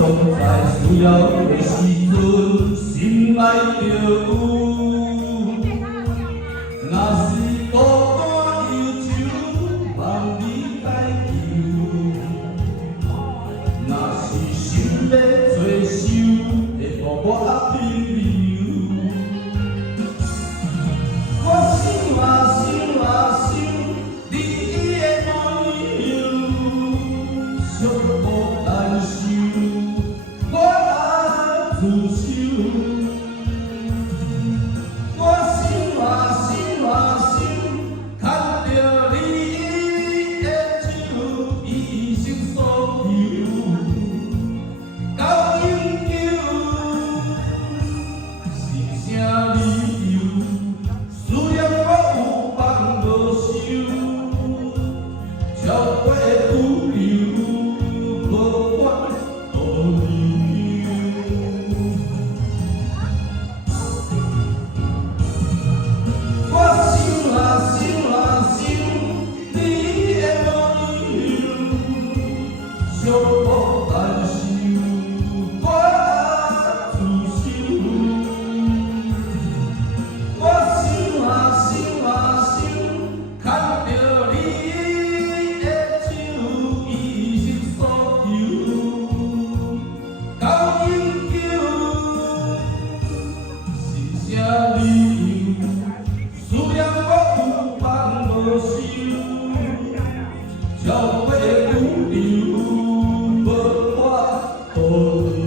总在需要的时阵，心内就有。若是孤单忧愁，望你解救。若是心要做收，会予我停留。我想啊想啊想，你的模样，寂寞难受。 自首，我想啊想啊想，牵着你的手，一生所求，到永久。是啥理由？思念我有放无收，超过苦留，无法度留。 寂寞难受，我自首。我想啊想啊想，牵着你的手，一生所求，到永久。是啥理由？思念我有放无收，超过苦留。 我。